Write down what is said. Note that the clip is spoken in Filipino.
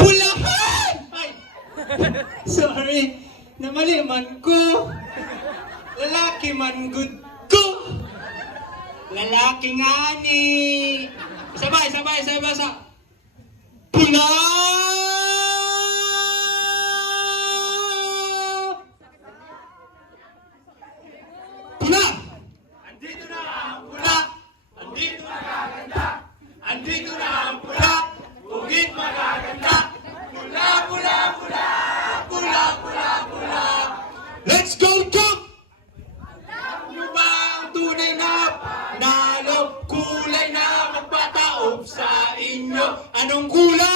Bulacan! Ay! Sorry, namali man ko. Lalaki man good ko. Lalaki nga ni. Sabay. Pula! Pula! Andito na ang pula! Andito magaganda! Andito na ang pula! Bukid magaganda! Pula! Let's go, Cook! Ano ba ang tunay na panalo? Kulay na magpataob sa inyo. Anong kulay?